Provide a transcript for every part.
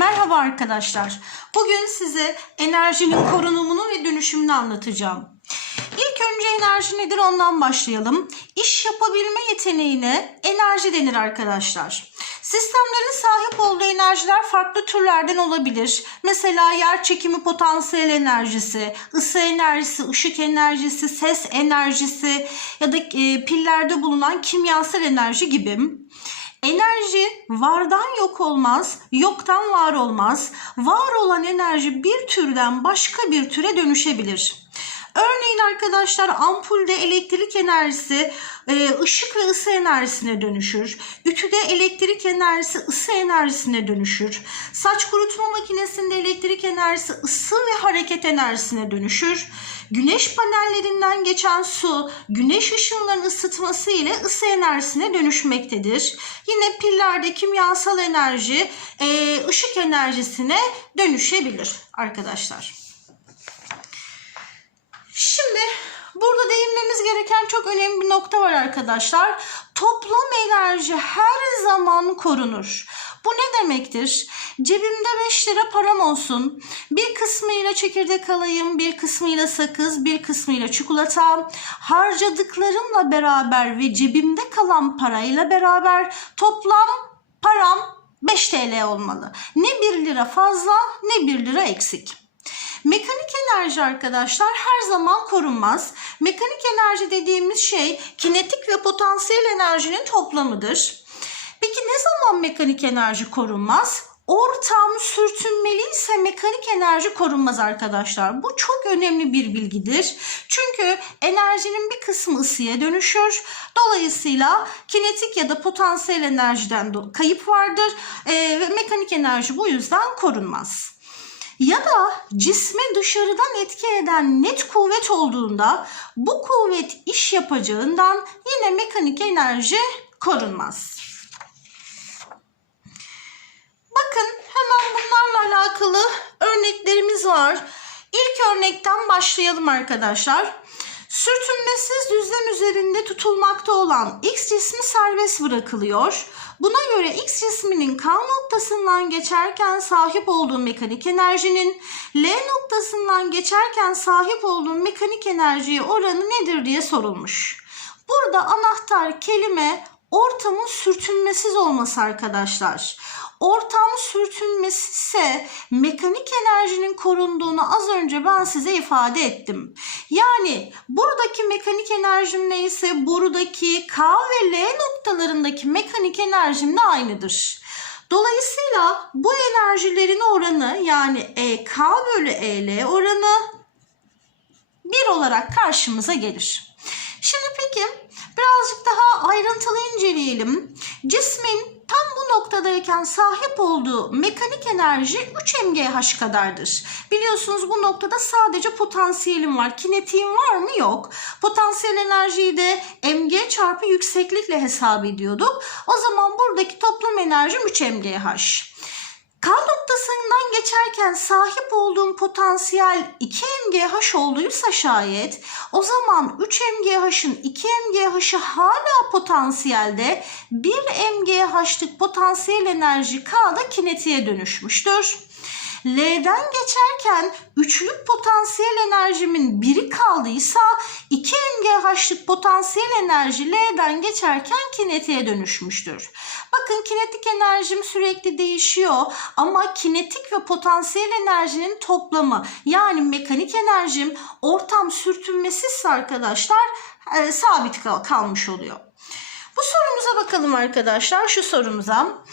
Merhaba arkadaşlar. Bugün size enerjinin korunumunu ve dönüşümünü anlatacağım. İlk önce enerji nedir ondan başlayalım. İş yapabilme yeteneğine enerji denir arkadaşlar. Sistemlerin sahip olduğu enerjiler farklı türlerden olabilir. Mesela yer çekimi potansiyel enerjisi, ısı enerjisi, ışık enerjisi, ses enerjisi ya da e, pillerde bulunan kimyasal enerji gibi. Enerji vardan yok olmaz, yoktan var olmaz. Var olan enerji bir türden başka bir türe dönüşebilir. Örneğin arkadaşlar ampulde elektrik enerjisi e, ışık ve ısı enerjisine dönüşür. Ütüde elektrik enerjisi ısı enerjisine dönüşür. Saç kurutma makinesinde elektrik enerjisi ısı ve hareket enerjisine dönüşür. Güneş panellerinden geçen su güneş ışınlarının ısıtması ile ısı enerjisine dönüşmektedir. Yine pillerde kimyasal enerji e, ışık enerjisine dönüşebilir arkadaşlar. Şimdi burada değinmemiz gereken çok önemli bir nokta var arkadaşlar. Toplam enerji her zaman korunur. Bu ne demektir? Cebimde 5 lira param olsun. Bir kısmıyla çekirdek alayım, bir kısmıyla sakız, bir kısmıyla çikolata. Harcadıklarımla beraber ve cebimde kalan parayla beraber toplam param 5 TL olmalı. Ne 1 lira fazla ne 1 lira eksik. Mekanik enerji arkadaşlar her zaman korunmaz. Mekanik enerji dediğimiz şey kinetik ve potansiyel enerjinin toplamıdır. Peki ne zaman mekanik enerji korunmaz? Ortam sürtünmeli ise mekanik enerji korunmaz arkadaşlar. Bu çok önemli bir bilgidir. Çünkü enerjinin bir kısmı ısıya dönüşür. Dolayısıyla kinetik ya da potansiyel enerjiden kayıp vardır ee, ve mekanik enerji bu yüzden korunmaz ya da cisme dışarıdan etki eden net kuvvet olduğunda bu kuvvet iş yapacağından yine mekanik enerji korunmaz. Bakın hemen bunlarla alakalı örneklerimiz var. İlk örnekten başlayalım arkadaşlar. Sürtünmesiz düzlem üzerinde tutulmakta olan X cismi serbest bırakılıyor. Buna göre X cisminin K noktasından geçerken sahip olduğu mekanik enerjinin L noktasından geçerken sahip olduğu mekanik enerjiye oranı nedir diye sorulmuş. Burada anahtar kelime ortamın sürtünmesiz olması arkadaşlar. Ortam sürtünmesi ise mekanik enerjinin korunduğunu az önce ben size ifade ettim. Yani buradaki mekanik enerjim neyse buradaki K ve L noktalarındaki mekanik enerjim de aynıdır. Dolayısıyla bu enerjilerin oranı yani EK bölü EL oranı 1 olarak karşımıza gelir. Şimdi peki birazcık daha ayrıntılı inceleyelim. Cismin tam bu noktadayken sahip olduğu mekanik enerji 3 mgh kadardır. Biliyorsunuz bu noktada sadece potansiyelim var. Kinetiğim var mı? Yok. Potansiyel enerjiyi de mg çarpı yükseklikle hesap ediyorduk. O zaman buradaki toplam enerjim 3 mgh. K noktasından geçerken sahip olduğum potansiyel 2 mgh olduysa şayet o zaman 3 mgh'ın 2 mgh'ı hala potansiyelde 1 mgh'lık potansiyel enerji K'da kinetiğe dönüşmüştür. L'den geçerken üçlük potansiyel enerjimin biri kaldıysa 2 mgh'lık potansiyel enerji L'den geçerken kinetiğe dönüşmüştür. Bakın kinetik enerjim sürekli değişiyor ama kinetik ve potansiyel enerjinin toplamı yani mekanik enerjim ortam sürtünmesizse arkadaşlar e, sabit kal kalmış oluyor. Bu sorumuza bakalım arkadaşlar şu sorumuza.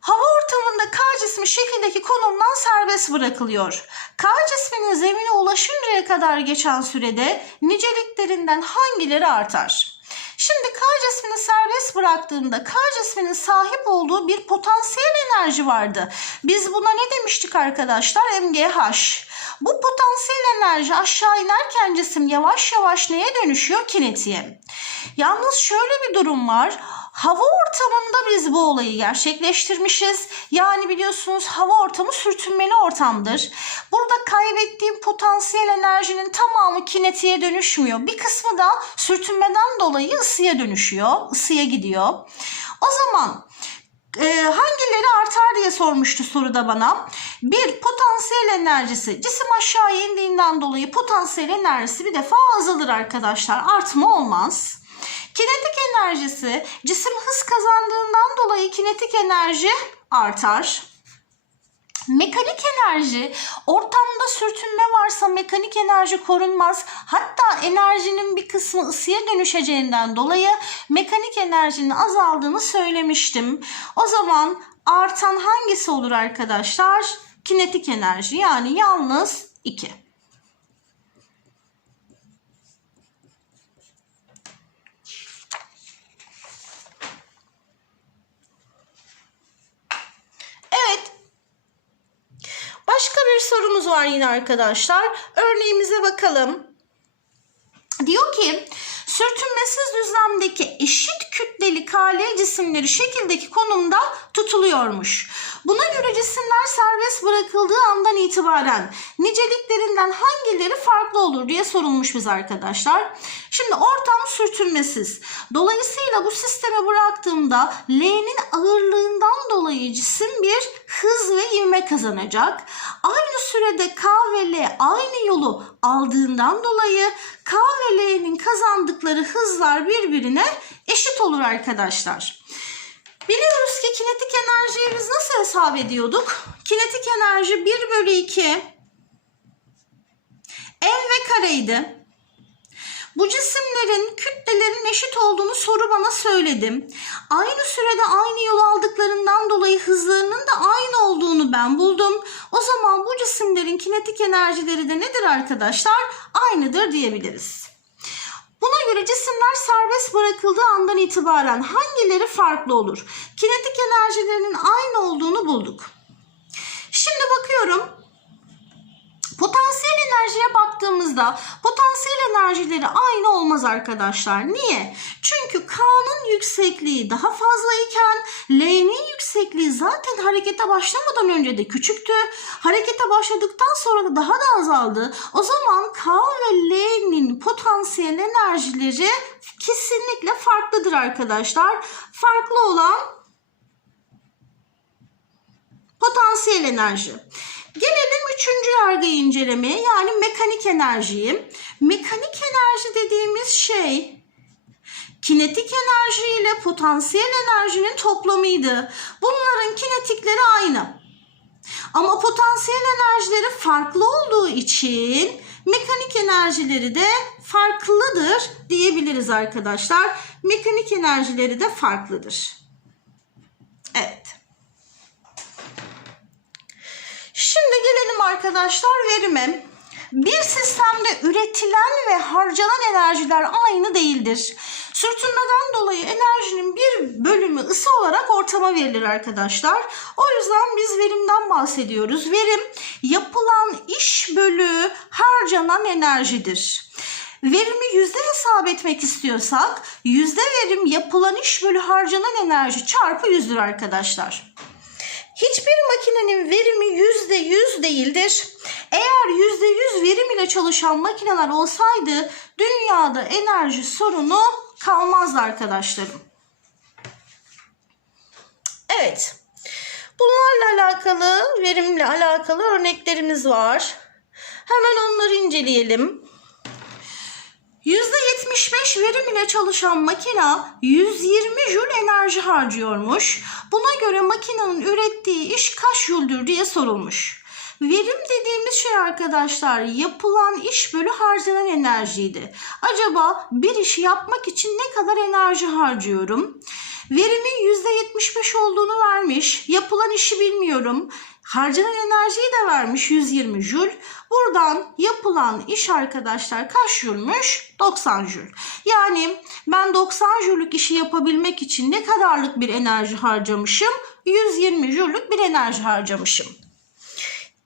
Hava ortamında K cismi şekildeki konumdan serbest bırakılıyor. K cisminin zemine ulaşıncaya kadar geçen sürede niceliklerinden hangileri artar? Şimdi K cismini serbest bıraktığında K cisminin sahip olduğu bir potansiyel enerji vardı. Biz buna ne demiştik arkadaşlar? MGH. Bu potansiyel enerji aşağı inerken cisim yavaş yavaş neye dönüşüyor? Kinetiğe. Yalnız şöyle bir durum var. Hava ortamında biz bu olayı gerçekleştirmişiz. Yani biliyorsunuz hava ortamı sürtünmeli ortamdır. Burada kaybettiğim potansiyel enerjinin tamamı kinetiğe dönüşmüyor. Bir kısmı da sürtünmeden dolayı ısıya dönüşüyor. ısıya gidiyor. O zaman e, hangileri artar diye sormuştu soruda bana. Bir potansiyel enerjisi cisim aşağı indiğinden dolayı potansiyel enerjisi bir defa azalır arkadaşlar. Artma olmaz. Kinetik enerjisi cisim hız kazandığından dolayı kinetik enerji artar. Mekanik enerji ortamda sürtünme varsa mekanik enerji korunmaz. Hatta enerjinin bir kısmı ısıya dönüşeceğinden dolayı mekanik enerjinin azaldığını söylemiştim. O zaman artan hangisi olur arkadaşlar? Kinetik enerji yani yalnız 2. Evet Başka bir sorumuz var yine arkadaşlar. Örneğimize bakalım. Diyor ki sürtünmesiz düzlemdeki eşit kütleli KL cisimleri şekildeki konumda tutuluyormuş. Buna göre cisimler serbest bırakıldığı andan itibaren niceliklerinden hangileri farklı olur diye sorulmuş biz arkadaşlar. Şimdi ortam sürtünmesiz. Dolayısıyla bu sisteme bıraktığımda L'nin ağırlığından dolayı cisim bir hız ve ivme kazanacak. Aynı sürede K ve L aynı yolu aldığından dolayı K ve L'nin kazandıkları hızlar birbirine eşit olur arkadaşlar. Biliyoruz ki kinetik enerjiyi biz nasıl hesap ediyorduk? Kinetik enerji 1 bölü 2 M ve kareydi. Bu cisimlerin kütlelerin eşit olduğunu soru bana söyledi. Aynı sürede aynı yol aldıklarından dolayı hızlarının da aynı olduğunu ben buldum. O zaman bu cisimlerin kinetik enerjileri de nedir arkadaşlar? Aynıdır diyebiliriz. Buna göre cisimler serbest bırakıldığı andan itibaren hangileri farklı olur? Kinetik enerjilerinin aynı olduğunu bulduk. Şimdi bakıyorum Potansiyel enerjiye baktığımızda potansiyel enerjileri aynı olmaz arkadaşlar. Niye? Çünkü K'nın yüksekliği daha fazla iken L'nin yüksekliği zaten harekete başlamadan önce de küçüktü. Harekete başladıktan sonra da daha da azaldı. O zaman K ve L'nin potansiyel enerjileri kesinlikle farklıdır arkadaşlar. Farklı olan potansiyel enerji. Gelelim üçüncü yargıyı incelemeye yani mekanik enerjiyi. Mekanik enerji dediğimiz şey kinetik enerji ile potansiyel enerjinin toplamıydı. Bunların kinetikleri aynı. Ama potansiyel enerjileri farklı olduğu için mekanik enerjileri de farklıdır diyebiliriz arkadaşlar. Mekanik enerjileri de farklıdır. Evet. Şimdi gelelim arkadaşlar verime. Bir sistemde üretilen ve harcanan enerjiler aynı değildir. Sürtünmeden dolayı enerjinin bir bölümü ısı olarak ortama verilir arkadaşlar. O yüzden biz verimden bahsediyoruz. Verim yapılan iş bölü harcanan enerjidir. Verimi yüzde hesap etmek istiyorsak yüzde verim yapılan iş bölü harcanan enerji çarpı yüzdür arkadaşlar. Hiçbir makinenin verimi yüzde yüz değildir. Eğer yüzde yüz verim ile çalışan makineler olsaydı dünyada enerji sorunu kalmazdı arkadaşlarım. Evet. Bunlarla alakalı, verimle alakalı örneklerimiz var. Hemen onları inceleyelim. %75 verim ile çalışan makina 120 jül enerji harcıyormuş. Buna göre makinenin ürettiği iş kaç jüldür diye sorulmuş. Verim dediğimiz şey arkadaşlar yapılan iş bölü harcanan enerjiydi. Acaba bir işi yapmak için ne kadar enerji harcıyorum? Verimin %75 olduğunu vermiş. Yapılan işi bilmiyorum. Harcanan enerjiyi de vermiş 120 jül. Buradan yapılan iş arkadaşlar kaç jülmüş? 90 jül. Yani ben 90 jüllük işi yapabilmek için ne kadarlık bir enerji harcamışım? 120 jüllük bir enerji harcamışım.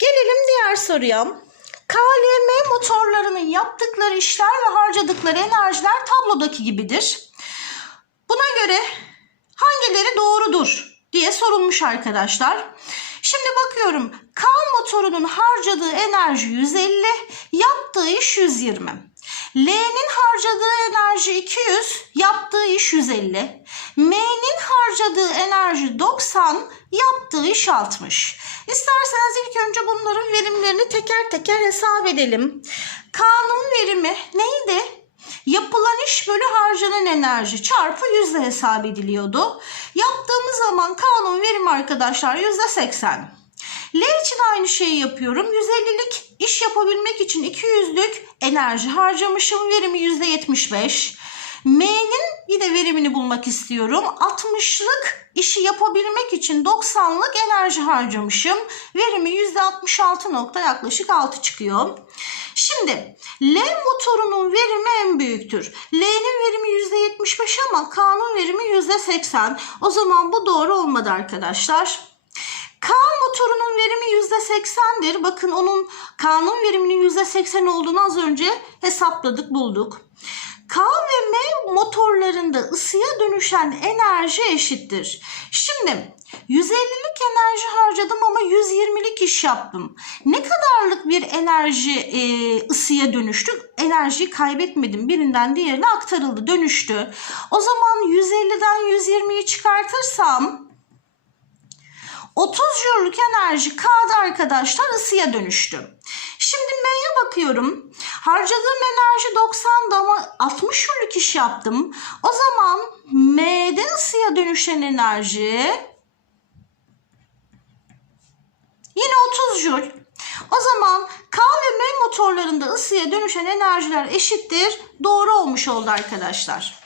Gelelim diğer soruya. KLM motorlarının yaptıkları işler ve harcadıkları enerjiler tablodaki gibidir. Buna göre hangileri doğrudur diye sorulmuş arkadaşlar. Şimdi bakıyorum K motorunun harcadığı enerji 150, yaptığı iş 120. L'nin harcadığı enerji 200, yaptığı iş 150. M'nin harcadığı enerji 90, Yaptığı iş 60. İsterseniz ilk önce bunların verimlerini teker teker hesap edelim. Kanun verimi neydi? Yapılan iş bölü harcanan enerji çarpı yüzde hesap ediliyordu. Yaptığımız zaman kanun verimi arkadaşlar yüzde 80. L için aynı şeyi yapıyorum. 150'lik iş yapabilmek için 200'lük enerji harcamışım. Verimi %75. M'nin yine verimini bulmak istiyorum. 60'lık işi yapabilmek için 90'lık enerji harcamışım. Verimi %66 nokta yaklaşık 6 çıkıyor. Şimdi L motorunun verimi en büyüktür. L'nin verimi %75 ama K'nın verimi %80. O zaman bu doğru olmadı arkadaşlar. K motorunun verimi %80'dir. Bakın onun K'nın veriminin %80 olduğunu az önce hesapladık, bulduk. K ve M motorlarında ısıya dönüşen enerji eşittir. Şimdi 150'lik enerji harcadım ama 120'lik iş yaptım. Ne kadarlık bir enerji e, ısıya dönüştü? Enerjiyi kaybetmedim. Birinden diğerine aktarıldı, dönüştü. O zaman 150'den 120'yi çıkartırsam 30 jüllük enerji K'da arkadaşlar ısıya dönüştü. Şimdi M'ye bakıyorum. Harcadığım enerji 90'da ama 60 jüllük iş yaptım. O zaman M'de ısıya dönüşen enerji yine 30 jül. O zaman K ve M motorlarında ısıya dönüşen enerjiler eşittir. Doğru olmuş oldu arkadaşlar.